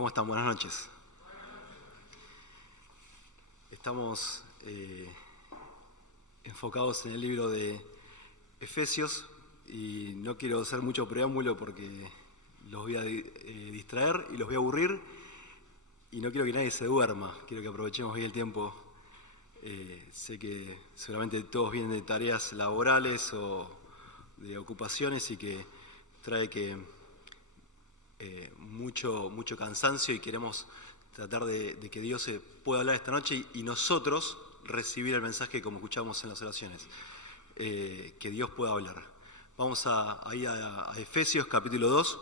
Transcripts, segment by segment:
¿Cómo están? Buenas noches. Estamos enfocados en el libro de Efesios y no quiero hacer mucho preámbulo porque los voy a distraer y los voy a aburrir y no quiero que nadie se duerma, quiero que aprovechemos bien el tiempo. Sé que seguramente todos vienen de tareas laborales o de ocupaciones y que trae mucho cansancio, y queremos tratar de que Dios se pueda hablar esta noche y nosotros recibir el mensaje como escuchamos en las oraciones, que Dios pueda hablar. Vamos ahí a Efesios capítulo 2.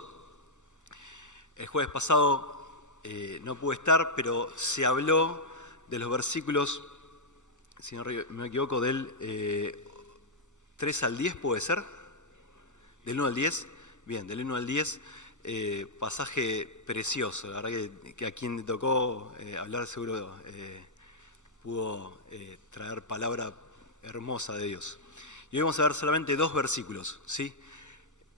El jueves pasado no pude estar, pero se habló de los versículos, si no me equivoco, del 3 al 10, ¿puede ser? ¿Del 1 al 10? Bien, del 1 al 10. Pasaje precioso, la verdad que a quien le tocó hablar seguro pudo traer palabra hermosa de Dios. Y hoy vamos a ver solamente dos versículos, ¿sí?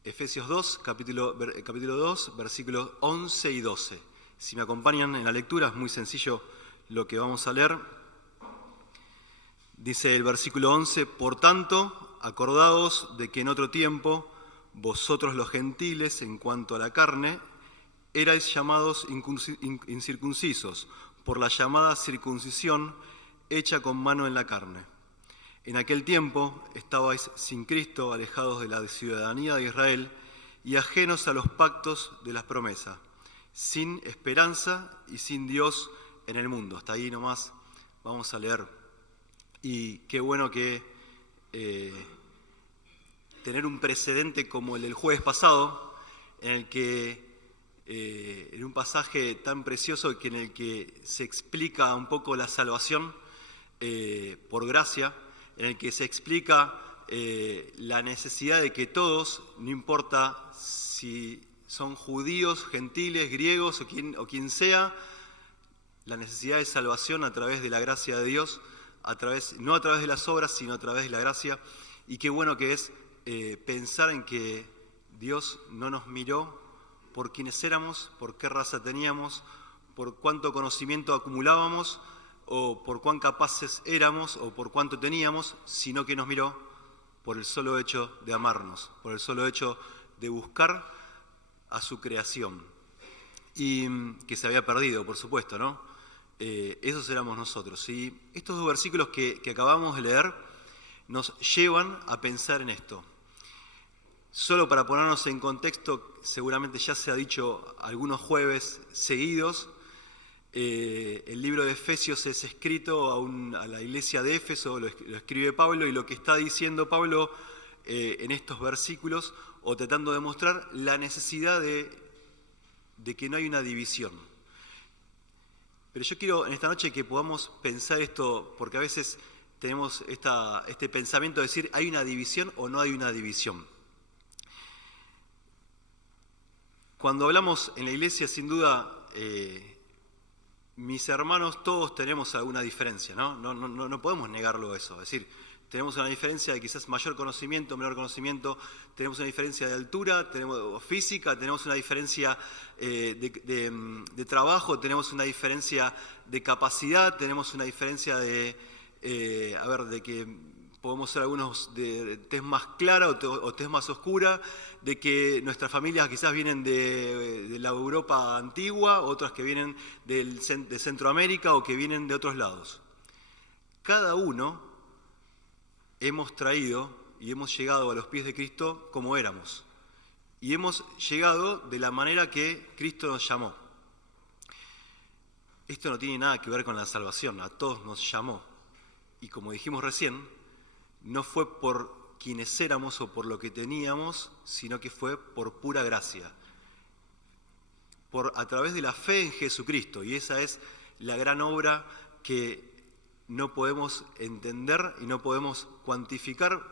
Efesios 2, capítulo 2, versículos 11 y 12. Si me acompañan en la lectura, es muy sencillo lo que vamos a leer. Dice el versículo 11: Por tanto, acordaos de que en otro tiempo vosotros los gentiles, en cuanto a la carne, erais llamados incircuncisos por la llamada circuncisión hecha con mano en la carne. En aquel tiempo estabais sin Cristo, alejados de la ciudadanía de Israel y ajenos a los pactos de las promesas, sin esperanza y sin Dios en el mundo. Hasta ahí nomás vamos a leer. Y qué bueno que tener un precedente como el del jueves pasado, en el que en un pasaje tan precioso en el que se explica un poco la salvación por gracia, en el que se explica la necesidad de que todos, no importa si son judíos, gentiles, griegos o quien sea, la necesidad de salvación a través de la gracia de Dios, no a través de las obras, sino a través de la gracia. Y qué bueno que es pensar en que Dios no nos miró por quiénes éramos, por qué raza teníamos, por cuánto conocimiento acumulábamos, o por cuán capaces éramos, o por cuánto teníamos, sino que nos miró por el solo hecho de amarnos, por el solo hecho de buscar a su creación, y que se había perdido, por supuesto, ¿no? Esos éramos nosotros. Y estos dos versículos que acabamos de leer nos llevan a pensar en esto. Solo para ponernos en contexto, seguramente ya se ha dicho algunos jueves seguidos, el libro de Efesios es escrito a la iglesia de Éfeso, lo escribe Pablo, y lo que está diciendo Pablo en estos versículos, o tratando de mostrar la necesidad de que no hay una división. Pero yo quiero en esta noche que podamos pensar esto, porque a veces tenemos este pensamiento de decir, ¿hay una división o no hay una división? Cuando hablamos en la iglesia, sin duda, mis hermanos, todos tenemos alguna diferencia, ¿no? No podemos negarlo eso. Es decir, tenemos una diferencia de quizás mayor conocimiento, menor conocimiento, tenemos una diferencia de altura, tenemos física, tenemos una diferencia de trabajo, tenemos una diferencia de capacidad, tenemos una diferencia de que podemos ser algunos de tez más clara o tez más oscura, de que nuestras familias quizás vienen de la Europa antigua, otras que vienen de Centroamérica o que vienen de otros lados. Cada uno hemos traído y hemos llegado a los pies de Cristo como éramos. Y hemos llegado de la manera que Cristo nos llamó. Esto no tiene nada que ver con la salvación, a todos nos llamó. Y como dijimos recién, no fue por quienes éramos o por lo que teníamos, sino que fue por pura gracia. A través de la fe en Jesucristo. Y esa es la gran obra que no podemos entender y no podemos cuantificar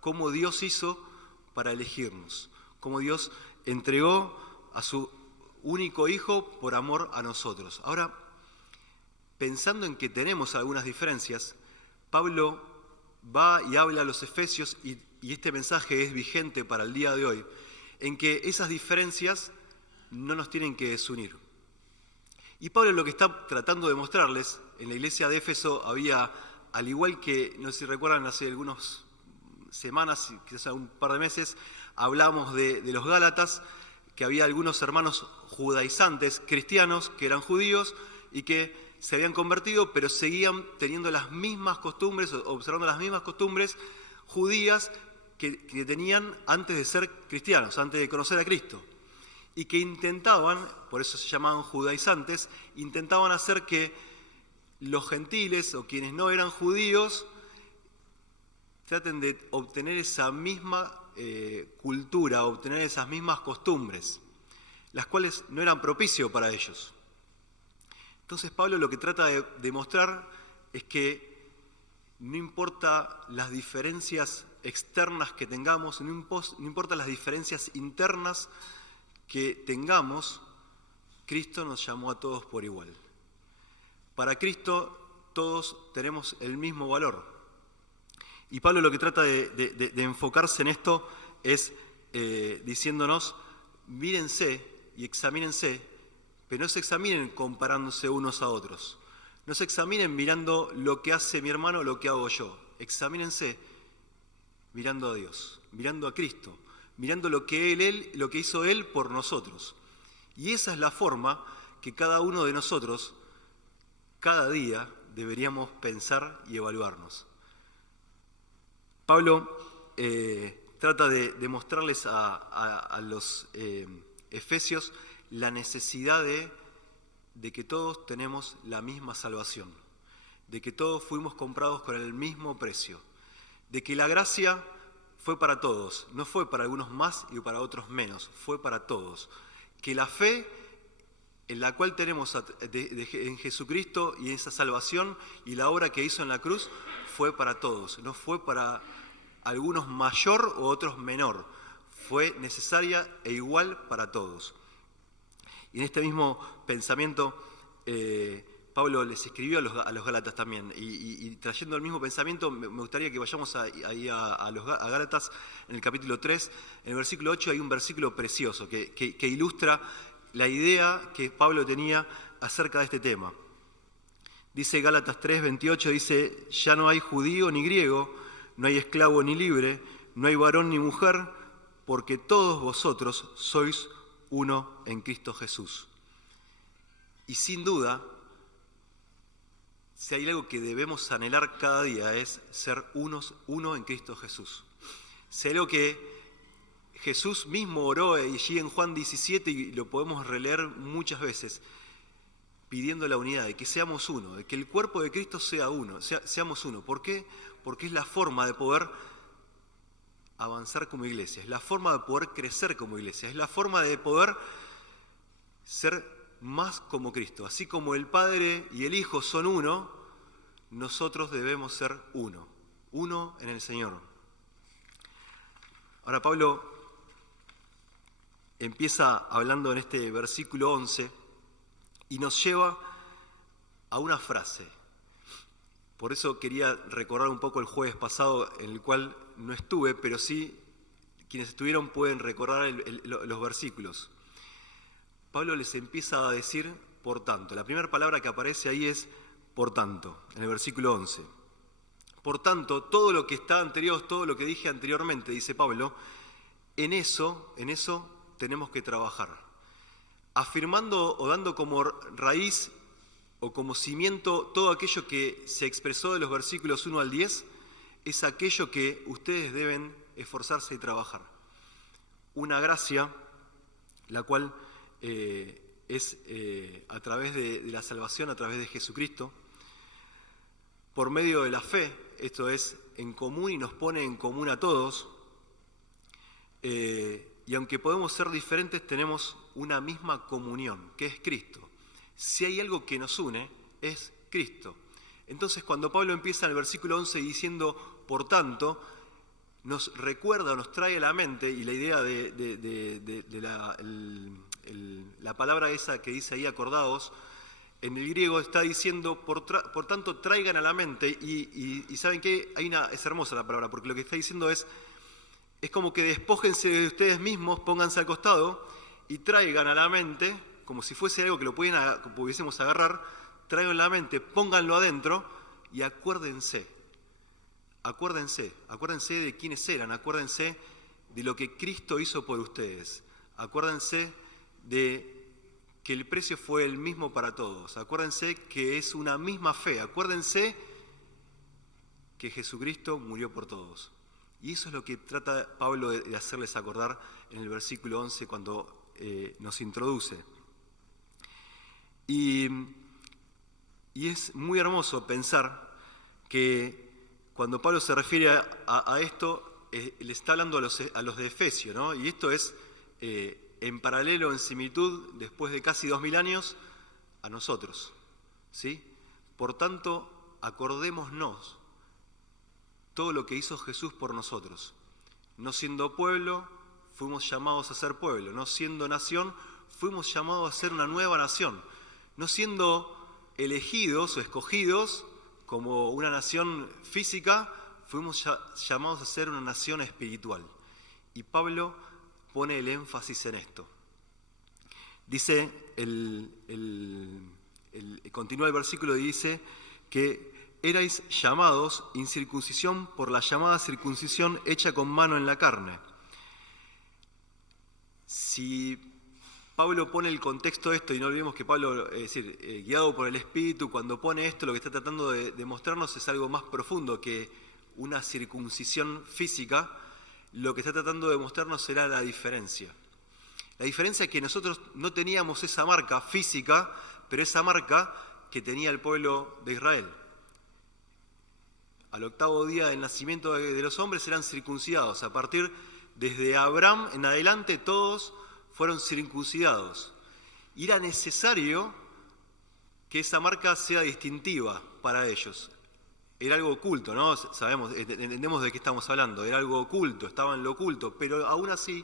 cómo Dios hizo para elegirnos. Cómo Dios entregó a su único Hijo por amor a nosotros. Ahora, pensando en que tenemos algunas diferencias, Pablo va y habla a los Efesios, y este mensaje es vigente para el día de hoy, en que esas diferencias no nos tienen que desunir. Y Pablo lo que está tratando de mostrarles, en la iglesia de Éfeso había, al igual que, no sé si recuerdan, hace algunas semanas, quizás un par de meses, hablamos de los Gálatas, que había algunos hermanos judaizantes, cristianos, que eran judíos y que se habían convertido, pero seguían teniendo las mismas costumbres, observando las mismas costumbres judías que tenían antes de ser cristianos, antes de conocer a Cristo. Y que intentaban, por eso se llamaban judaizantes, intentaban hacer que los gentiles o quienes no eran judíos traten de obtener esa misma cultura, obtener esas mismas costumbres, las cuales no eran propicios para ellos. Entonces Pablo lo que trata de demostrar es que no importa las diferencias externas que tengamos, no importa las diferencias internas que tengamos, Cristo nos llamó a todos por igual. Para Cristo todos tenemos el mismo valor. Y Pablo lo que trata de enfocarse en esto es diciéndonos, mírense y examínense, pero no se examinen comparándose unos a otros. No se examinen mirando lo que hace mi hermano o lo que hago yo. Examínense mirando a Dios, mirando a Cristo, mirando lo que hizo Él por nosotros. Y esa es la forma que cada uno de nosotros, cada día, deberíamos pensar y evaluarnos. Pablo trata de mostrarles a los efesios la necesidad de que todos tenemos la misma salvación, de que todos fuimos comprados con el mismo precio, de que la gracia fue para todos, no fue para algunos más y para otros menos, fue para todos. Que la fe en la cual tenemos en Jesucristo y esa salvación y la obra que hizo en la cruz fue para todos, no fue para algunos mayor o otros menor, fue necesaria e igual para todos. Y en este mismo pensamiento Pablo les escribió a los Gálatas también, y trayendo el mismo pensamiento, me gustaría que vayamos ahí a Gálatas en el capítulo 3, en el versículo 8 hay un versículo precioso que ilustra la idea que Pablo tenía acerca de este tema. Dice Gálatas 3, 28, dice, ya no hay judío ni griego, no hay esclavo ni libre, no hay varón ni mujer, porque todos vosotros sois uno en Cristo Jesús. Y sin duda, si hay algo que debemos anhelar cada día es ser uno en Cristo Jesús. Si hay algo que Jesús mismo oró allí en Juan 17 y lo podemos releer muchas veces, pidiendo la unidad, de que seamos uno, de que el cuerpo de Cristo sea uno, seamos uno. ¿Por qué? Porque es la forma de poder avanzar como iglesia, es la forma de poder crecer como iglesia, es la forma de poder ser más como Cristo. Así como el Padre y el Hijo son uno, nosotros debemos ser uno en el Señor. Ahora Pablo empieza hablando en este versículo 11 y nos lleva a una frase. Por eso quería recordar un poco el jueves pasado en el cual no estuve, pero sí quienes estuvieron pueden recordar los versículos. Pablo les empieza a decir, por tanto. La primera palabra que aparece ahí es por tanto, en el versículo 11. Por tanto, todo lo que está anterior, todo lo que dije anteriormente, dice Pablo, en eso tenemos que trabajar. Afirmando o dando como raíz o como cimiento todo aquello que se expresó de los versículos 1 al 10, es aquello que ustedes deben esforzarse y trabajar. Una gracia, la cual es a través de la salvación, a través de Jesucristo, por medio de la fe, esto es en común y nos pone en común a todos, y aunque podemos ser diferentes, tenemos una misma comunión, que es Cristo. Si hay algo que nos une, es Cristo. Entonces, cuando Pablo empieza en el versículo 11 diciendo, por tanto, nos recuerda, nos trae a la mente, y la idea de la palabra esa que dice ahí, acordaos, en el griego está diciendo, por tanto, traigan a la mente, y ¿saben qué? Es hermosa la palabra, porque lo que está diciendo es como que despójense de ustedes mismos, pónganse al costado, y traigan a la mente como si fuese algo que lo pudiésemos agarrar, tráiganlo en la mente, pónganlo adentro y acuérdense de quiénes eran, acuérdense de lo que Cristo hizo por ustedes, acuérdense de que el precio fue el mismo para todos, acuérdense que es una misma fe, acuérdense que Jesucristo murió por todos. Y eso es lo que trata Pablo de hacerles acordar en el versículo 11 cuando nos introduce. Y es muy hermoso pensar que cuando Pablo se refiere a esto, le está hablando a los de Efesio, ¿no? Y esto es en paralelo, en similitud, después de casi 2000 años, a nosotros, ¿sí? Por tanto, acordémonos todo lo que hizo Jesús por nosotros. No siendo pueblo, fuimos llamados a ser pueblo. No siendo nación, fuimos llamados a ser una nueva nación. No siendo elegidos o escogidos como una nación física, fuimos llamados a ser una nación espiritual. Y Pablo pone el énfasis en esto. Dice, continúa el versículo y dice que erais llamados incircuncisión por la llamada circuncisión hecha con mano en la carne. Si Pablo pone el contexto de esto, y no olvidemos que Pablo, es decir, guiado por el Espíritu, cuando pone esto, lo que está tratando de mostrarnos es algo más profundo que una circuncisión física. Lo que está tratando de mostrarnos será la diferencia. La diferencia es que nosotros no teníamos esa marca física, pero esa marca que tenía el pueblo de Israel. Al 8º día del nacimiento de los hombres eran circuncidados. A partir desde Abraham en adelante todos fueron circuncidados. Y era necesario que esa marca sea distintiva para ellos. Era algo oculto, ¿no? Sabemos, entendemos de qué estamos hablando. Era algo oculto, estaba en lo oculto. Pero aún así,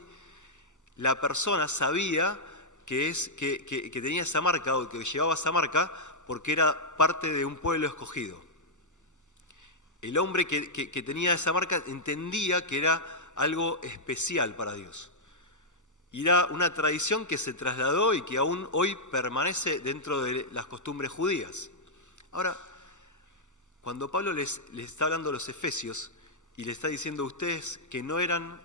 la persona sabía que tenía esa marca o que llevaba esa marca porque era parte de un pueblo escogido. El hombre que tenía esa marca entendía que era algo especial para Dios. Y era una tradición que se trasladó y que aún hoy permanece dentro de las costumbres judías. Ahora, cuando Pablo les está hablando a los efesios y le está diciendo a ustedes que no eran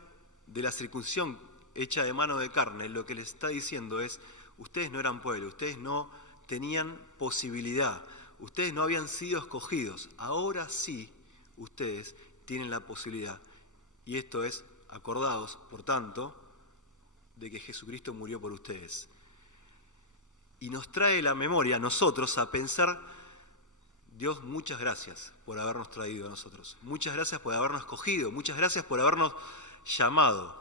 de la circuncisión hecha de mano de carne, lo que les está diciendo es, ustedes no eran pueblo, ustedes no tenían posibilidad, ustedes no habían sido escogidos, ahora sí ustedes tienen la posibilidad. Y esto es, acordaos, por tanto, de que Jesucristo murió por ustedes. Y nos trae la memoria a nosotros a pensar, Dios, muchas gracias por habernos traído a nosotros. Muchas gracias por habernos escogido. Muchas gracias por habernos llamado.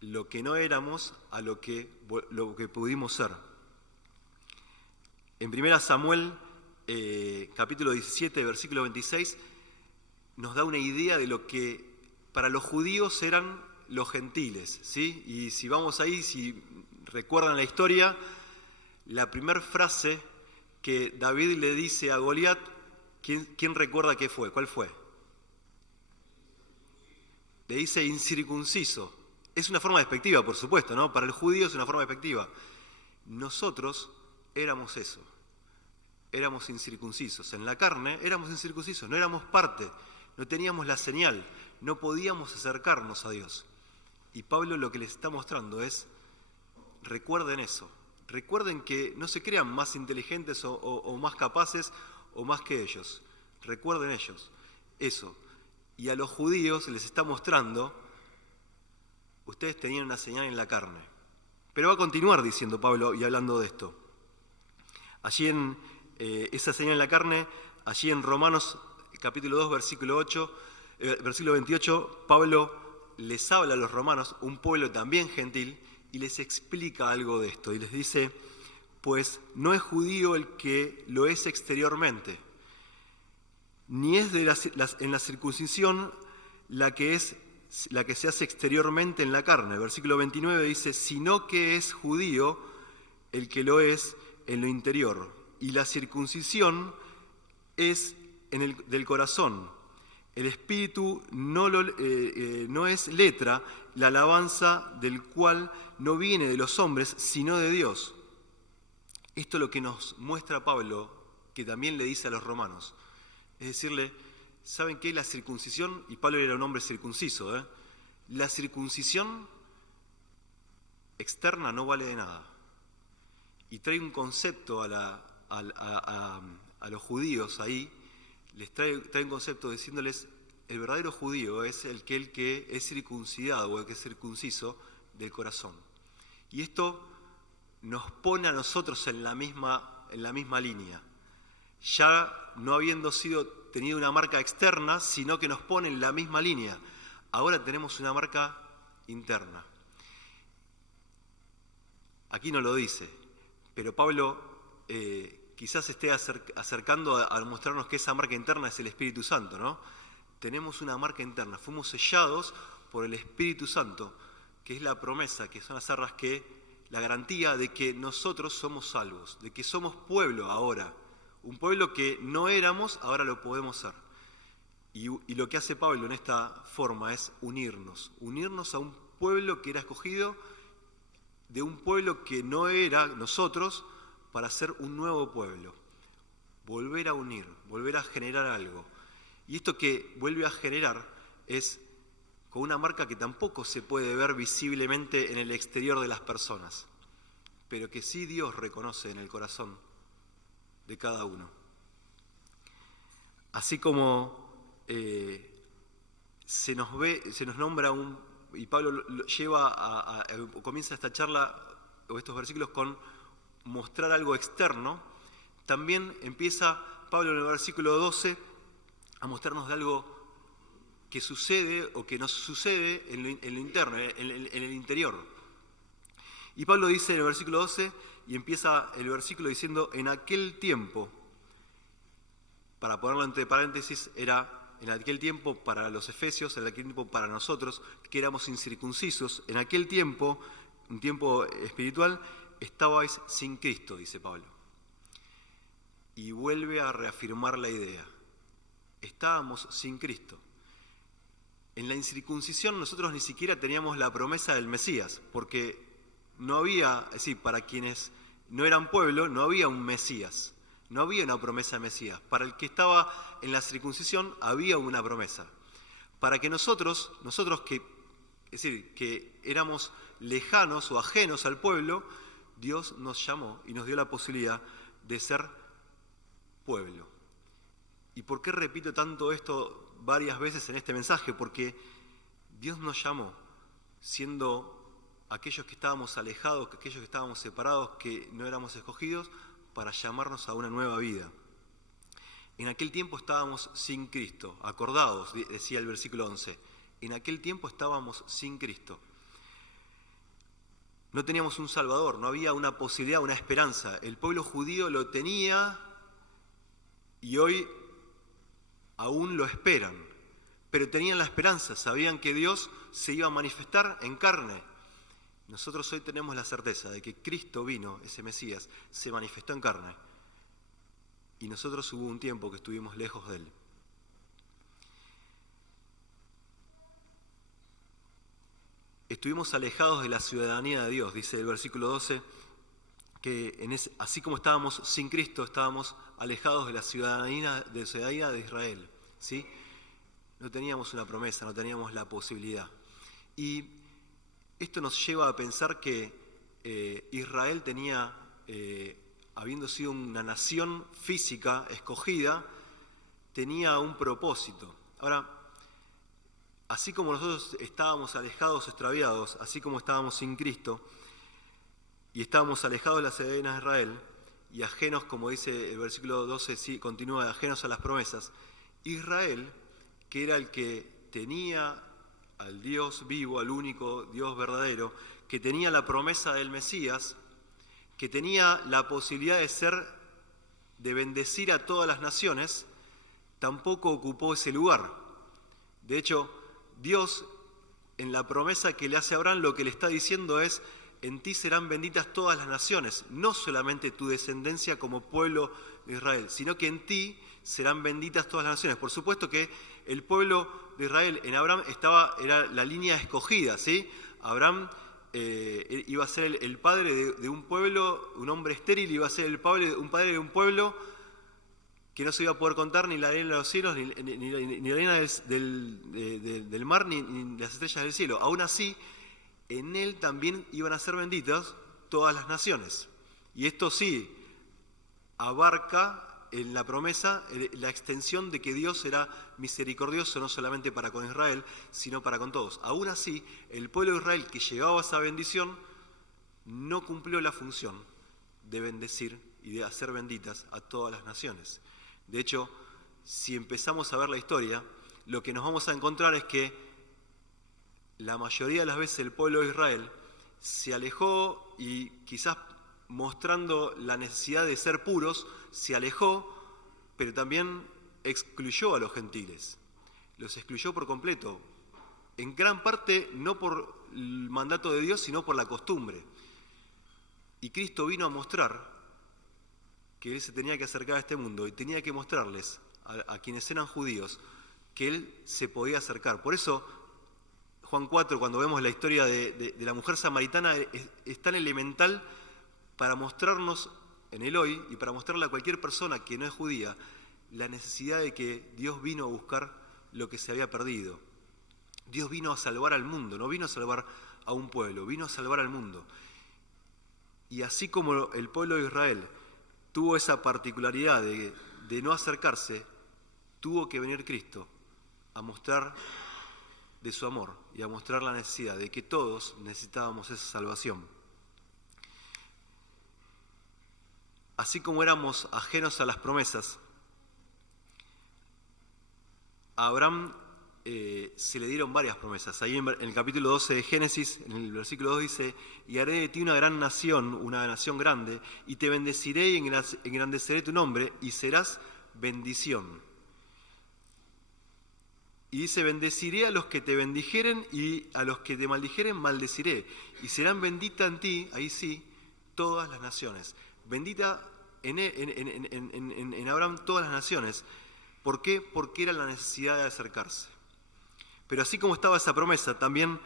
Lo que no éramos a lo que pudimos ser. En 1 Samuel, capítulo 17, versículo 26, nos da una idea de lo que para los judíos eran los gentiles, ¿sí? Y si vamos ahí, si recuerdan la historia, la primera frase que David le dice a Goliat, ¿quién recuerda qué fue? ¿Cuál fue? Le dice incircunciso. Es una forma despectiva, por supuesto, ¿no? Para el judío es una forma despectiva. Nosotros éramos eso. Éramos incircuncisos. En la carne éramos incircuncisos, no éramos parte, no teníamos la señal, no podíamos acercarnos a Dios. Y Pablo lo que les está mostrando es, recuerden eso. Recuerden que no se crean más inteligentes o más capaces o más que ellos. Recuerden ellos eso. Y a los judíos les está mostrando, ustedes tenían una señal en la carne. Pero va a continuar diciendo Pablo y hablando de esto. Allí en esa señal en la carne, allí en Romanos capítulo 2, versículo 28, Pablo les habla a los romanos, un pueblo también gentil, y les explica algo de esto. Y les dice, pues no es judío el que lo es exteriormente, ni es en la circuncisión la que se hace exteriormente en la carne. El versículo 29 dice, sino que es judío el que lo es en lo interior. Y la circuncisión es del corazón. El espíritu no es letra, la alabanza del cual no viene de los hombres, sino de Dios. Esto es lo que nos muestra Pablo, que también le dice a los romanos. Es decirle, ¿saben qué? La circuncisión, y Pablo era un hombre circunciso, la circuncisión externa no vale de nada. Y trae un concepto a los judíos ahí, les trae un concepto diciéndoles, el verdadero judío es el que es circuncidado o el que es circunciso del corazón. Y esto nos pone a nosotros en la misma línea, ya no habiendo tenido una marca externa, sino que nos pone en la misma línea. Ahora tenemos una marca interna. Aquí no lo dice, pero Pablo quizás esté acercando a mostrarnos que esa marca interna es el Espíritu Santo, ¿no? Tenemos una marca interna, fuimos sellados por el Espíritu Santo, que es la promesa, que son las arras la garantía de que nosotros somos salvos, de que somos pueblo ahora, un pueblo que no éramos, ahora lo podemos ser. Y lo que hace Pablo en esta forma es unirnos a un pueblo que era escogido, de un pueblo que no era nosotros, para ser un nuevo pueblo. Volver a unir, volver a generar algo. Y esto que vuelve a generar es con una marca que tampoco se puede ver visiblemente en el exterior de las personas, pero que sí Dios reconoce en el corazón de cada uno. Así como se nos nombra y Pablo comienza esta charla o estos versículos con mostrar algo externo, también empieza Pablo en el versículo 12 a mostrarnos de algo que sucede o que nos sucede en lo interno, en el interior. Y Pablo dice en el versículo 12, y empieza el versículo diciendo, en aquel tiempo, para ponerlo entre paréntesis, era en aquel tiempo para los efesios, en aquel tiempo para nosotros, que éramos incircuncisos, en aquel tiempo, un tiempo espiritual, estabais sin Cristo, dice Pablo. Y vuelve a reafirmar la idea. Estábamos sin Cristo. En la incircuncisión nosotros ni siquiera teníamos la promesa del Mesías, porque no había, es decir, para quienes no eran pueblo, no había un Mesías, no había una promesa de Mesías. Para el que estaba en la circuncisión había una promesa. Para que nosotros que éramos lejanos o ajenos al pueblo, Dios nos llamó y nos dio la posibilidad de ser pueblo. ¿Y por qué repito tanto esto varias veces en este mensaje? Porque Dios nos llamó siendo aquellos que estábamos alejados, aquellos que estábamos separados, que no éramos escogidos, para llamarnos a una nueva vida. En aquel tiempo estábamos sin Cristo, acordados, decía el versículo 11, en aquel tiempo estábamos sin Cristo. No teníamos un Salvador, no había una posibilidad, una esperanza. El pueblo judío lo tenía y hoy aún lo esperan, pero tenían la esperanza, sabían que Dios se iba a manifestar en carne. Nosotros hoy tenemos la certeza de que Cristo vino, ese Mesías, se manifestó en carne, y nosotros hubo un tiempo que estuvimos lejos de Él. Estuvimos alejados de la ciudadanía de Dios, dice el versículo 12, que así como estábamos sin Cristo, estábamos alejados de la ciudadanía de Israel, ¿sí? No teníamos una promesa, no teníamos la posibilidad. Y esto nos lleva a pensar que Israel tenía, habiendo sido una nación física escogida, tenía un propósito. Ahora, así como nosotros estábamos alejados, extraviados, así como estábamos sin Cristo, y estábamos alejados de la ciudadanía de Israel, y ajenos, como dice el versículo 12, sí, continúa, ajenos a las promesas, Israel, que era el que tenía al Dios vivo, al único Dios verdadero, que tenía la promesa del Mesías, que tenía la posibilidad de bendecir a todas las naciones, tampoco ocupó ese lugar. De hecho, Dios, en la promesa que le hace a Abraham, lo que le está diciendo es, en ti serán benditas todas las naciones, no solamente tu descendencia como pueblo de Israel, sino que en ti serán benditas todas las naciones. Por supuesto que el pueblo de Israel en Abraham era la línea escogida, ¿sí? Abraham iba a ser el padre de un pueblo, un hombre estéril, iba a ser un padre de un pueblo que no se iba a poder contar ni la arena de los cielos, ni la arena del mar, ni las estrellas del cielo. Aún así, en él también iban a ser benditas todas las naciones. Y esto sí abarca en la promesa la extensión de que Dios será misericordioso no solamente para con Israel, sino para con todos. Aún así, el pueblo de Israel que llevaba esa bendición no cumplió la función de bendecir y de hacer benditas a todas las naciones. De hecho, si empezamos a ver la historia, lo que nos vamos a encontrar es que la mayoría de las veces el pueblo de Israel se alejó y quizás mostrando la necesidad de ser puros, se alejó, pero también excluyó a los gentiles. Los excluyó por completo. En gran parte no por el mandato de Dios, sino por la costumbre. Y Cristo vino a mostrar que Él se tenía que acercar a este mundo y tenía que mostrarles a quienes eran judíos que Él se podía acercar. Por eso, Juan 4, cuando vemos la historia de la mujer samaritana, es tan elemental para mostrarnos en el hoy y para mostrarle a cualquier persona que no es judía la necesidad de que Dios vino a buscar lo que se había perdido. Dios vino a salvar al mundo, no vino a salvar a un pueblo, vino a salvar al mundo. Y así como el pueblo de Israel tuvo esa particularidad de no acercarse, tuvo que venir Cristo a mostrar de su amor y a mostrar la necesidad de que todos necesitábamos esa salvación. Así como éramos ajenos a las promesas, a Abraham se le dieron varias promesas. Ahí en el capítulo 12 de Génesis, en el versículo 2 dice: y haré de ti una gran nación, una nación grande, y te bendeciré y engrandeceré tu nombre, y serás bendición. Y dice: bendeciré a los que te bendijeren, y a los que te maldijeren maldeciré, y serán benditas en ti, ahí sí, todas las naciones. Bendita en Abraham todas las naciones. ¿Por qué? Porque era la necesidad de acercarse. Pero así como estaba esa promesa, también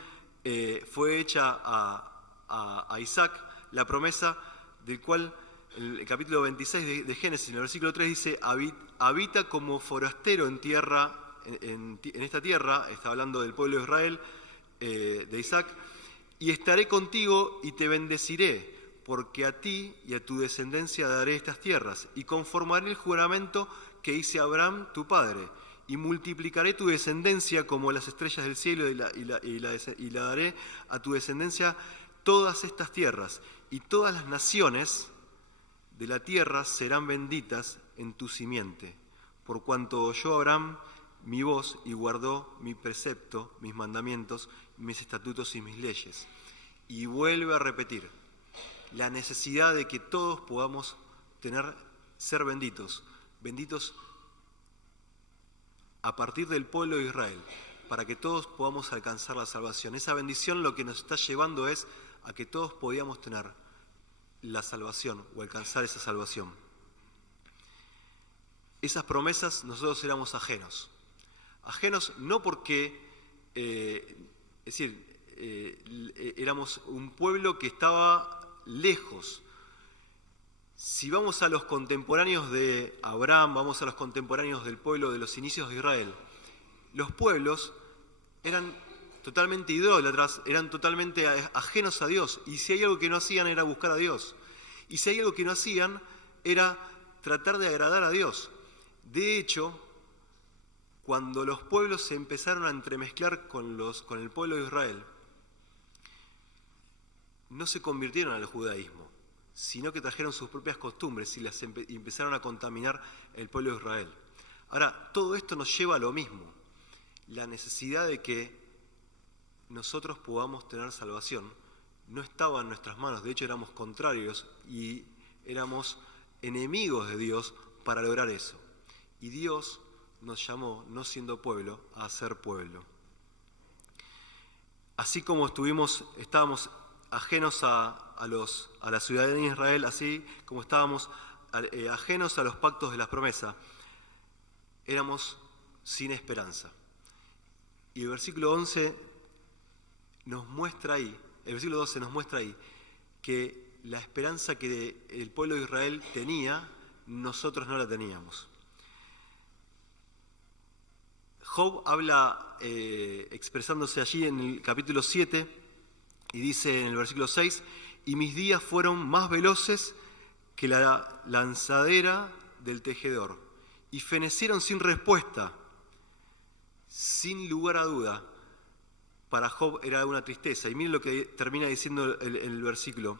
fue hecha a Isaac la promesa del cual el capítulo 26 de Génesis, en el versículo 3 dice: habita como forastero en tierra, en esta tierra, está hablando del pueblo de Israel, de Isaac, y estaré contigo y te bendeciré, porque a ti y a tu descendencia daré estas tierras, y conformaré el juramento que hice a Abraham tu padre, y multiplicaré tu descendencia como las estrellas del cielo, y la daré a tu descendencia todas estas tierras, y todas las naciones de la tierra serán benditas en tu simiente, por cuanto oyó Abraham mi voz y guardó mi precepto, mis mandamientos, mis estatutos y mis leyes. Y vuelve a repetir la necesidad de que todos podamos ser benditos a partir del pueblo de Israel, para que todos podamos alcanzar la salvación. Esa bendición lo que nos está llevando es a que todos podamos tener la salvación o alcanzar esa salvación. Esas promesas nosotros éramos ajenos. Ajenos no porque, éramos un pueblo que estaba lejos. Si vamos a los contemporáneos de Abraham, vamos a los contemporáneos del pueblo de los inicios de Israel, los pueblos eran totalmente idólatras, eran totalmente ajenos a Dios, y si hay algo que no hacían era buscar a Dios, y si hay algo que no hacían era tratar de agradar a Dios. De hecho, cuando los pueblos se empezaron a entremezclar con el pueblo de Israel, no se convirtieron al judaísmo, sino que trajeron sus propias costumbres y y empezaron a contaminar el pueblo de Israel. Ahora, todo esto nos lleva a lo mismo, la necesidad de que nosotros podamos tener salvación. No estaba en nuestras manos, de hecho éramos contrarios y éramos enemigos de Dios para lograr eso. Y Dios nos llamó, no siendo pueblo, a ser pueblo. Así como estábamos ajenos a la ciudadanía de Israel, así como estábamos ajenos a los pactos de la promesa, éramos sin esperanza. Y el versículo 11 nos muestra ahí el versículo 12 nos muestra ahí que la esperanza que el pueblo de Israel tenía, nosotros no la teníamos. Job habla, expresándose allí en el capítulo 7, y dice en el versículo 6, y mis días fueron más veloces que la lanzadera del tejedor, y fenecieron sin respuesta. Sin lugar a duda, para Job era una tristeza. Y miren lo que termina diciendo el versículo.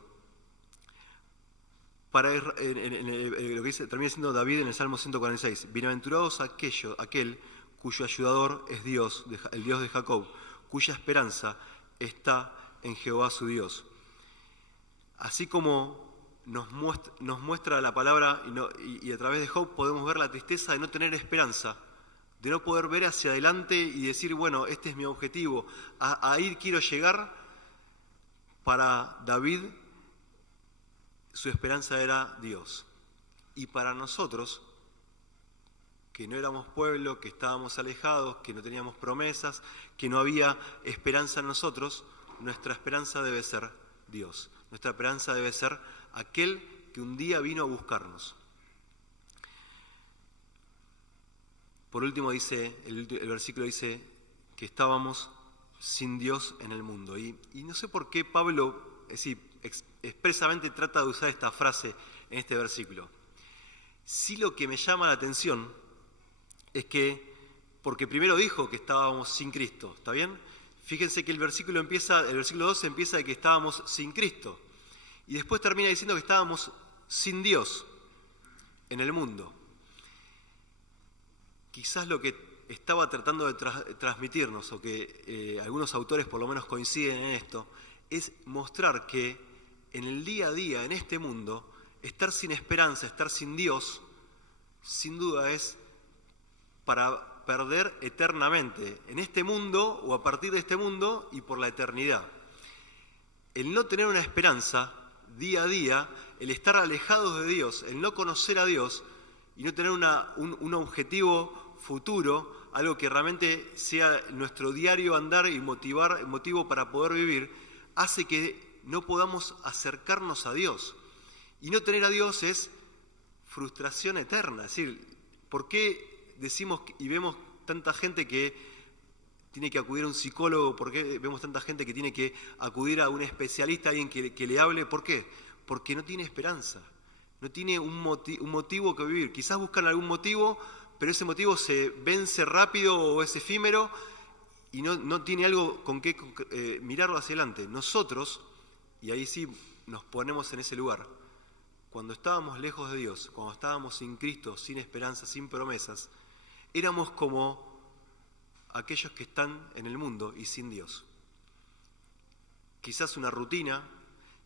Lo que dice, termina diciendo David en el Salmo 146. Bienaventurados aquel cuyo ayudador es Dios, el Dios de Jacob, cuya esperanza está en Jehová su Dios. Así como nos muestra la palabra y a través de Job podemos ver la tristeza de no tener esperanza, de no poder ver hacia adelante y decir, bueno, este es mi objetivo, ahí quiero llegar. Para David, su esperanza era Dios. Y para nosotros, que no éramos pueblo, que estábamos alejados, que no teníamos promesas, que no había esperanza en nosotros, nuestra esperanza debe ser Dios. Nuestra esperanza debe ser aquel que un día vino a buscarnos. Por último dice, el versículo dice que estábamos sin Dios en el mundo. Y no sé por qué Pablo expresamente trata de usar esta frase en este versículo. Sí, lo que me llama la atención es que, porque primero dijo que estábamos sin Cristo, ¿está bien? Fíjense que el versículo 12 empieza de que estábamos sin Cristo. Y después termina diciendo que estábamos sin Dios en el mundo. Quizás lo que estaba tratando de transmitirnos, o que algunos autores por lo menos coinciden en esto, es mostrar que en el día a día, en este mundo, estar sin esperanza, estar sin Dios, sin duda es para perder eternamente, en este mundo o a partir de este mundo y por la eternidad. El no tener una esperanza día a día, el estar alejados de Dios, el no conocer a Dios y no tener un objetivo futuro, algo que realmente sea nuestro diario andar y motivo para poder vivir, hace que no podamos acercarnos a Dios. Y no tener a Dios es frustración eterna. Es decir, ¿por qué decimos y vemos tanta gente que tiene que acudir a un psicólogo? ¿Por qué vemos tanta gente que tiene que acudir a un especialista, alguien que le hable? ¿Por qué? Porque no tiene esperanza, no tiene un motivo que vivir. Quizás buscan algún motivo, pero ese motivo se vence rápido o es efímero y no tiene algo con qué mirarlo hacia adelante. Nosotros, y ahí sí nos ponemos en ese lugar, cuando estábamos lejos de Dios, cuando estábamos sin Cristo, sin esperanza, sin promesas, éramos como aquellos que están en el mundo y sin Dios. Quizás una rutina,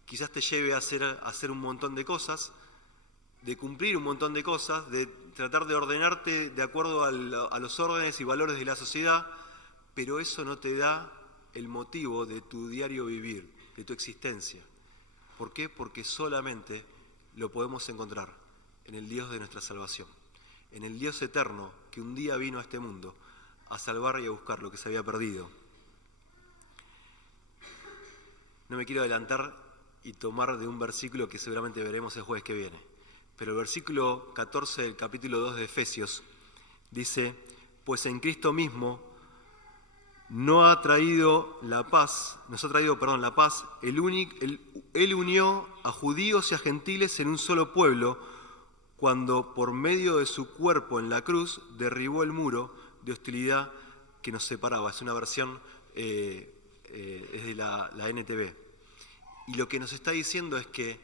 quizás te lleve a hacer un montón de cosas, de cumplir un montón de cosas, de tratar de ordenarte de acuerdo a los órdenes y valores de la sociedad, pero eso no te da el motivo de tu diario vivir, de tu existencia. ¿Por qué? Porque solamente lo podemos encontrar en el Dios de nuestra salvación, en el Dios eterno que un día vino a este mundo a salvar y a buscar lo que se había perdido. No me quiero adelantar y tomar de un versículo que seguramente veremos el jueves que viene, pero el versículo 14 del capítulo 2 de Efesios dice: pues en Cristo mismo nos ha traído la paz, Él unió a judíos y a gentiles en un solo pueblo, cuando por medio de su cuerpo en la cruz derribó el muro de hostilidad que nos separaba. Es una versión es de la NTV. Y lo que nos está diciendo es que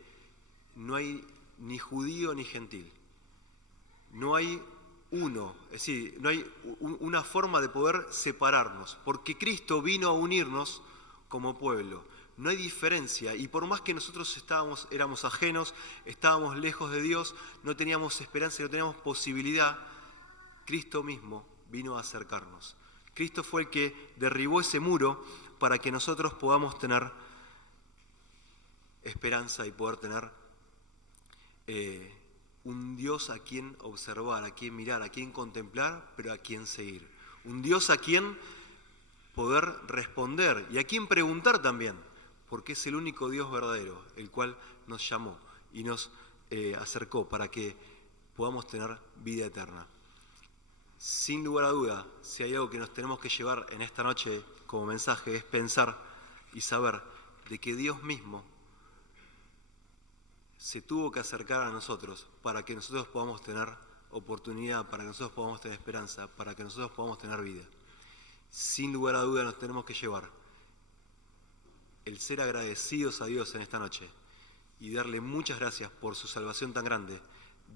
no hay ni judío ni gentil. No hay uno, es decir, no hay una forma de poder separarnos, porque Cristo vino a unirnos como pueblo. No hay diferencia, y por más que nosotros éramos ajenos, estábamos lejos de Dios, no teníamos esperanza, no teníamos posibilidad, Cristo mismo vino a acercarnos. Cristo fue el que derribó ese muro para que nosotros podamos tener esperanza y poder tener un Dios a quien observar, a quien mirar, a quien contemplar, pero a quien seguir. Un Dios a quien poder responder y a quien preguntar también. porque es el único Dios verdadero, el cual nos llamó y nos acercó para que podamos tener vida eterna. Sin lugar a duda, si hay algo que nos tenemos que llevar en esta noche como mensaje, es pensar y saber de que Dios mismo se tuvo que acercar a nosotros para que nosotros podamos tener oportunidad, para que nosotros podamos tener esperanza, para que nosotros podamos tener vida. Sin lugar a duda nos tenemos que llevar el ser agradecidos a Dios en esta noche y darle muchas gracias por su salvación tan grande,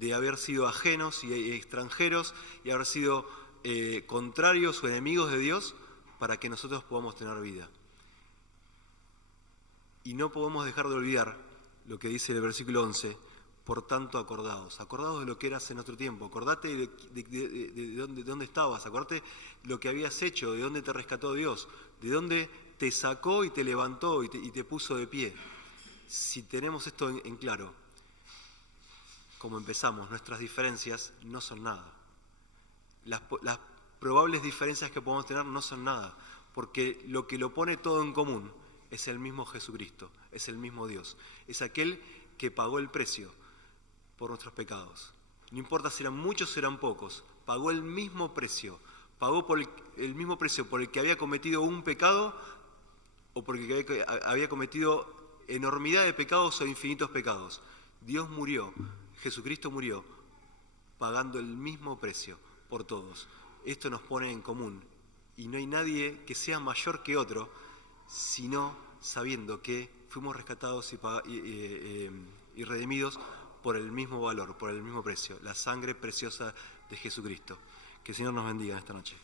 de haber sido ajenos y extranjeros y haber sido contrarios o enemigos de Dios para que nosotros podamos tener vida. Y no podemos dejar de olvidar lo que dice el versículo 11, por tanto acordaos de lo que eras en otro tiempo, acordate de dónde estabas, acordate lo que habías hecho, de dónde te rescató Dios, de dónde te sacó y te levantó y te puso de pie. Si tenemos esto en claro, como empezamos, nuestras diferencias no son nada. Las probables diferencias que podemos tener no son nada, porque lo que lo pone todo en común es el mismo Jesucristo, es el mismo Dios, es aquel que pagó el precio por nuestros pecados. No importa si eran muchos o eran pocos, pagó el mismo precio, pagó por el mismo precio por el que había cometido un pecado o porque había cometido enormidad de pecados o infinitos pecados. Dios murió, Jesucristo murió, pagando el mismo precio por todos. Esto nos pone en común y no hay nadie que sea mayor que otro, sino sabiendo que fuimos rescatados y redimidos por el mismo valor, por el mismo precio, la sangre preciosa de Jesucristo. Que el Señor nos bendiga esta noche.